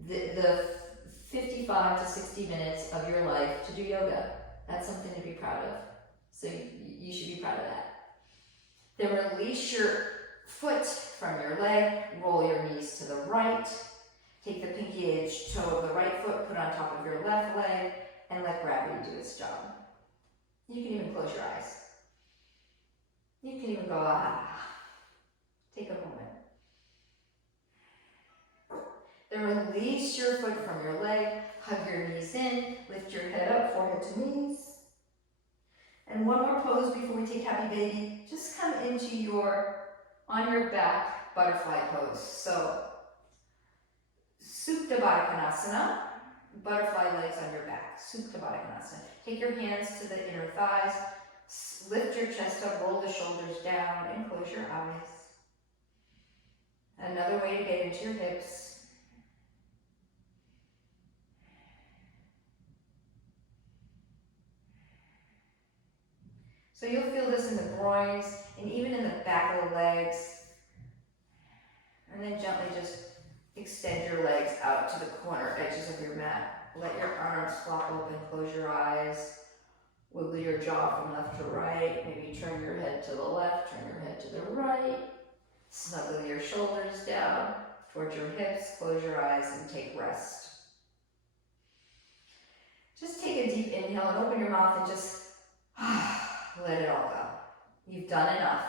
the 55 to 60 minutes of your life to do yoga. That's something to be proud of. So you should be proud of that. Then release your foot from your leg, roll your knees to the right, take the pinky edge toe of the right foot, put on top of your left leg, and let gravity do its job. You can even close your eyes. You can even go, ah. Take a moment. Then release your foot from your leg, hug your knees in, lift your head up, forehead to knees. And one more pose before we take happy baby. Just come into your, on your back, butterfly pose. So, Supta Baddha Konasana, butterfly legs on your back. Supta Baddha Konasana. Take your hands to the inner thighs, lift your chest up, roll the shoulders down, and close your eyes. Another way to get into your hips. So you'll feel this in the groins and even in the back of the legs. And then gently just extend your legs out to the corner edges of your mat. Let your arms flop open, close your eyes. Wiggle your jaw from left to right. Maybe turn your head to the left, turn your head to the right. Snuggle your shoulders down towards your hips, close your eyes and take rest. Just take a deep inhale and open your mouth and just let it all go. You've done enough.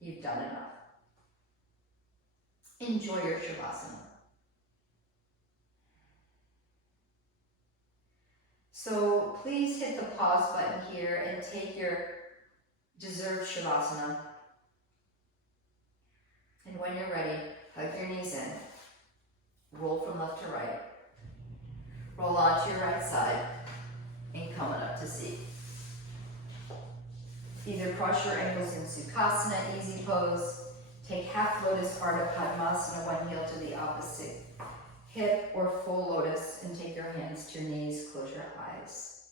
You've done enough. Enjoy your Shavasana. So please hit the pause button here and take your deserved Shavasana. And when you're ready, hug your knees in. Roll from left to right. Roll onto your right side and coming up to seat. Either cross your ankles in Sukhasana, easy pose. Take half lotus, Ardha Padmasana, one heel to the opposite hip, or full lotus, and take your hands to your knees, close your eyes.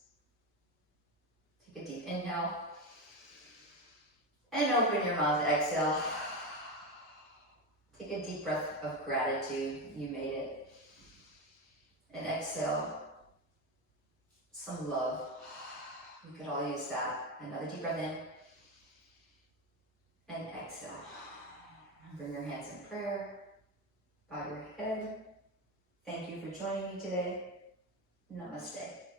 Take a deep inhale. And open your mouth, exhale. Take a deep breath of gratitude, you made it. And exhale, some love. We could all use that. Another deep breath in. And exhale. Bring your hands in prayer. Bow your head. Thank you for joining me today. Namaste.